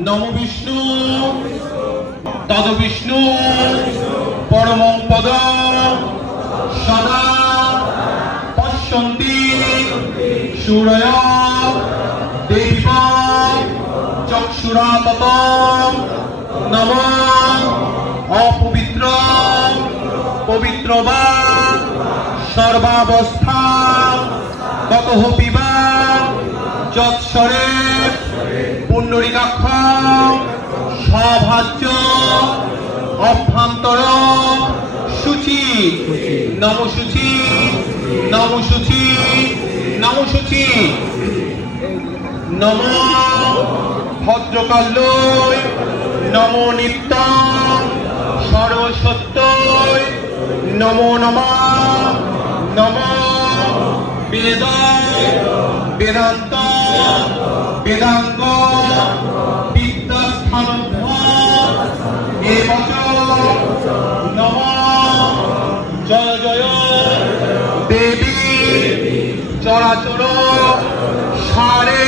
নমো বিষ্ণু তদ বিষ্ণু পরমং পদ সদা পশ্যন্তি সূরয় দেব চক্ষুরাতত নমঃ অপবিত্র পবিত্র বা সর্বাবস্থা ততঃ পিবা যৎসরে পুণ্ডরিকাক্ষ সভাজ্য অভ্যন্তর শুচি নমো শুচি নমো শুচি নমো শুচি নমো ভদ্রকাল্যৈ নমো নিত্যং সর্বসত্যৈ নমো নমঃ নমো বেদ বেদান্ত বেদাঙ্গ বিদ্যাস্থানভ্য এবচ নমঃ জয় জয় দেবী চরাচর সারে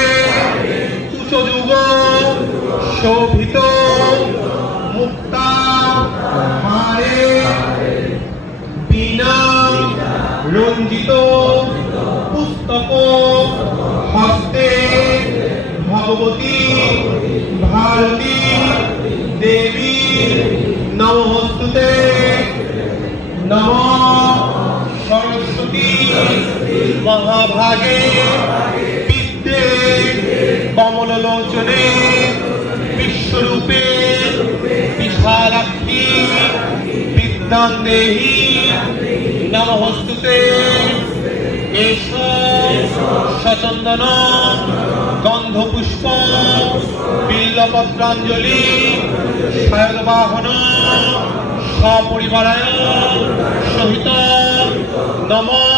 কুশযুগ শোভিত মুক্তা হারে বীণা রঞ্জিত পুস্তক হস্তে ভগবতী ভারতী দেবী নমস্তুতে নমঃ সরস্বতী মহাভাগে বিদ্যে কমললোচনে বিশ্বরূপে বিশালাক্ষী বিদ্যাং দেহি নমস্তুতে এষ সচন্দন গন্ধপুষ্প বিল্বপত্রাঞ্জলি শায়রবাহন সপরিবারায় সহিত নমঃ